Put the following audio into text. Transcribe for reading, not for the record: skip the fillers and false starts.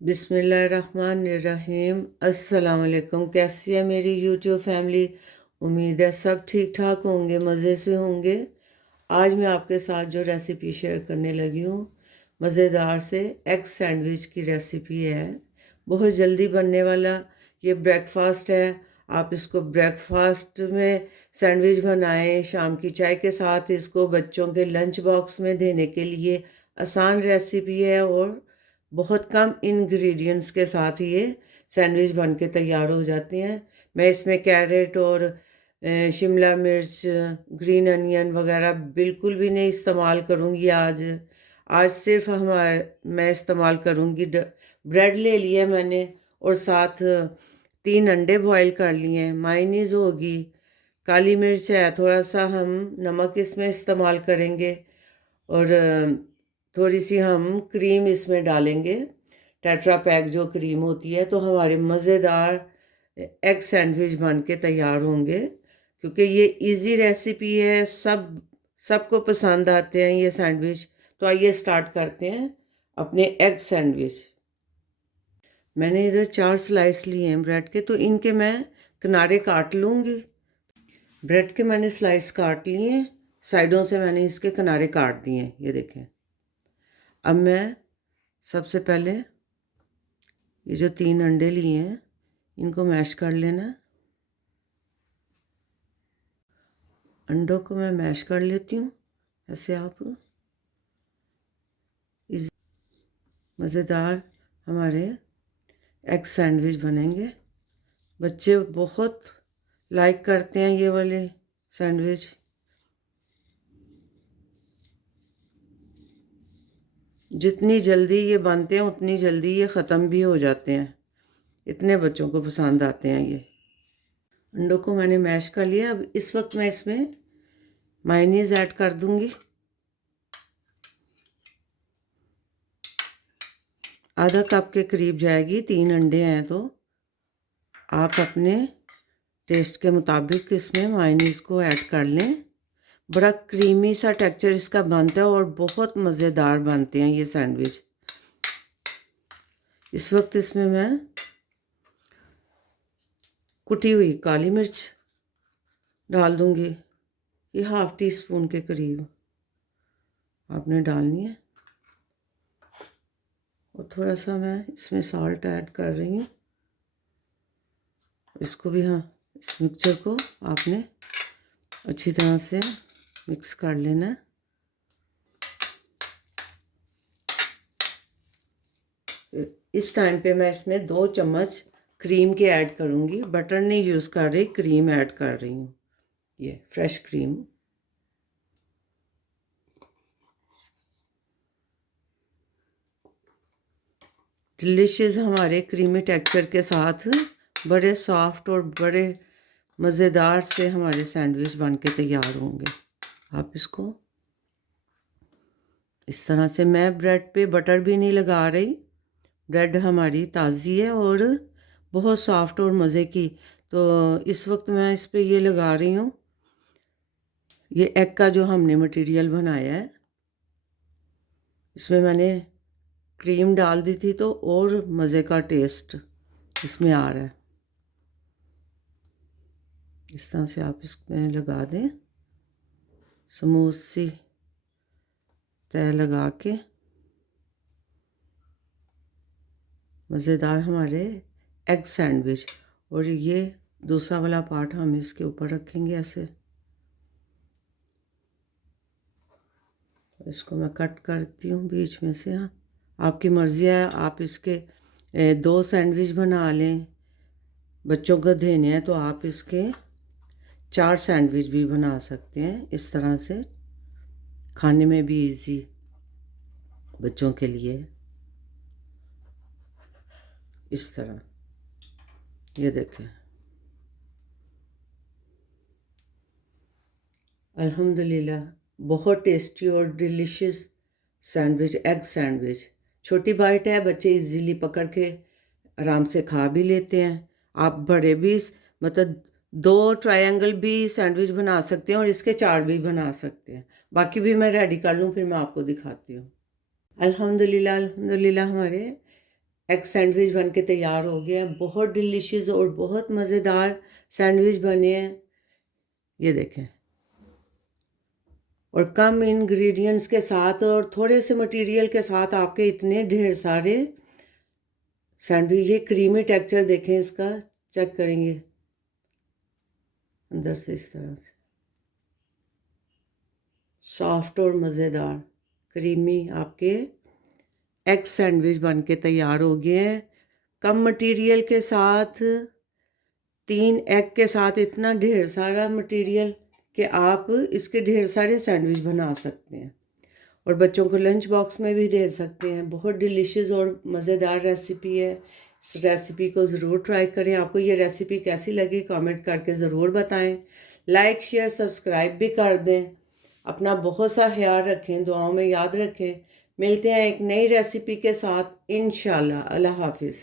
बिस्मिल्लाहिर्रहमानिर्रहीम। अस्सलाम वालेकुम। कैसी है मेरी यूट्यूब फैमिली? उम्मीद है सब ठीक ठाक होंगे, मज़े से होंगे। आज मैं आपके साथ जो रेसिपी शेयर करने लगी हूँ, मज़ेदार से एग सैंडविच की रेसिपी है। बहुत जल्दी बनने वाला ये ब्रेकफास्ट है। आप इसको ब्रेकफास्ट में सैंडविच बनाएं, शाम की चाय के साथ इसको बच्चों के लंच बॉक्स में देने के लिए आसान रेसिपी है और बहुत कम इंग्रेडिएंट्स के साथ ये सैंडविच बन के तैयार हो जाते हैं। मैं इसमें कैरेट और शिमला मिर्च, ग्रीन अनियन वगैरह बिल्कुल भी नहीं इस्तेमाल करूँगी आज। आज सिर्फ मैं इस्तेमाल करूँगी ब्रेड ले लिया मैंने और साथ 3 अंडे बॉईल कर लिए हैं। मायोनीज़ होगी, काली मिर्च है, थोड़ा सा हम नमक इसमें इस्तेमाल करेंगे और थोड़ी सी हम क्रीम इसमें डालेंगे, टेट्रा पैक जो क्रीम होती है। तो हमारे मज़ेदार एग सैंडविच बन के तैयार होंगे, क्योंकि ये इजी रेसिपी है। सबको पसंद आते हैं ये सैंडविच। तो आइए स्टार्ट करते हैं अपने एग सैंडविच। मैंने इधर 4 स्लाइस लिए हैं ब्रेड के, तो इनके मैं किनारे काट लूँगी। ब्रेड के मैंने स्लाइस काट लिए हैं, साइडों से मैंने इसके किनारे काट दिए हैं, ये देखें। अब मैं सबसे पहले ये जो 3 अंडे लिए हैं इनको मैश कर लेना। अंडों को मैं मैश कर लेती हूँ ऐसे। आप इस मज़ेदार हमारे एग सैंडविच बनेंगे। बच्चे बहुत लाइक करते हैं ये वाले सैंडविच। जितनी जल्दी ये बनते हैं उतनी जल्दी ये ख़त्म भी हो जाते हैं। इतने बच्चों को पसंद आते हैं ये। अंडों को मैंने मैश कर लिया। अब इस वक्त मैं इसमें मायोनीज़ ऐड कर दूंगी। आधा कप के करीब जाएगी। 3 अंडे हैं तो आप अपने टेस्ट के मुताबिक इसमें मायोनीज़ को ऐड कर लें। बड़ा क्रीमी सा टेक्सचर इसका बनता है और बहुत मज़ेदार बनते हैं ये सैंडविच। इस वक्त इसमें मैं कुटी हुई काली मिर्च डाल दूंगी। ये ½ टी स्पून के करीब आपने डालनी है। और थोड़ा सा मैं इसमें सॉल्ट ऐड कर रही हूँ। इसको भी, हाँ, इस मिक्सचर को आपने अच्छी तरह से मिक्स कर लेना है। इस टाइम पे मैं इसमें 2 चम्मच क्रीम के ऐड करूँगी। बटर नहीं यूज़ कर रही, क्रीम ऐड कर रही हूँ, ये फ्रेश क्रीम। डिलीशियस हमारे क्रीमी टेक्सचर के साथ बड़े सॉफ्ट और बड़े मज़ेदार से हमारे सैंडविच बन के तैयार होंगे। आप इसको इस तरह से, मैं ब्रेड पे बटर भी नहीं लगा रही। ब्रेड हमारी ताज़ी है और बहुत सॉफ्ट और मज़े की। तो इस वक्त मैं इस पे ये लगा रही हूँ, ये एग का जो हमने मटेरियल बनाया है, इसमें मैंने क्रीम डाल दी थी तो और मज़े का टेस्ट इसमें आ रहा है। इस तरह से आप इसमें लगा दें, स्मूथ सी तय लगा के। मज़ेदार हमारे एग सैंडविच। और ये दूसरा वाला पार्ट हम इसके ऊपर रखेंगे ऐसे। इसको मैं कट करती हूँ बीच में से। हाँ, आपकी मर्ज़ी है, आप इसके 2 सैंडविच बना लें। बच्चों को देने हैं तो आप इसके 4 सैंडविच भी बना सकते हैं। इस तरह से खाने में भी इजी बच्चों के लिए। इस तरह ये देखें। अल्हम्दुलिल्लाह बहुत टेस्टी और डिलीशियस सैंडविच, एग सैंडविच। छोटी बाइट है, बच्चे इजीली पकड़ के आराम से खा भी लेते हैं। आप बड़े भी, मतलब 2 ट्रायंगल भी सैंडविच बना सकते हैं और इसके 4 भी बना सकते हैं। बाकी भी मैं रेडी कर लूँ, फिर मैं आपको दिखाती हूँ। अल्हम्दुलिल्लाह अल्हम्दुलिल्लाह हमारे एग सैंडविच बन के तैयार हो गया है। बहुत डिलीशियस और बहुत मज़ेदार सैंडविच बने हैं, ये देखें। और कम इंग्रेडिएंट्स के साथ और थोड़े से मटेरियल के साथ आपके इतने ढेर सारे सैंडविच। ये क्रीमी टेक्सचर देखें इसका, चेक करेंगे अंदर से इस तरह से सॉफ्ट और मज़ेदार क्रीमी आपके एग सैंडविच बन के तैयार हो गए हैं। कम मटेरियल के साथ, 3 एग के साथ इतना ढेर सारा मटेरियल कि आप इसके ढेर सारे सैंडविच बना सकते हैं और बच्चों को लंच बॉक्स में भी दे सकते हैं। बहुत डिलीशियस और मज़ेदार रेसिपी है। इस रेसिपी को ज़रूर ट्राई करें। आपको ये रेसिपी कैसी लगी कमेंट करके ज़रूर बताएं। लाइक शेयर सब्सक्राइब भी कर दें। अपना बहुत सा ख्याल रखें, दुआओं में याद रखें। मिलते हैं एक नई रेसिपी के साथ इंशाल्लाह। अल्लाह हाफिज़।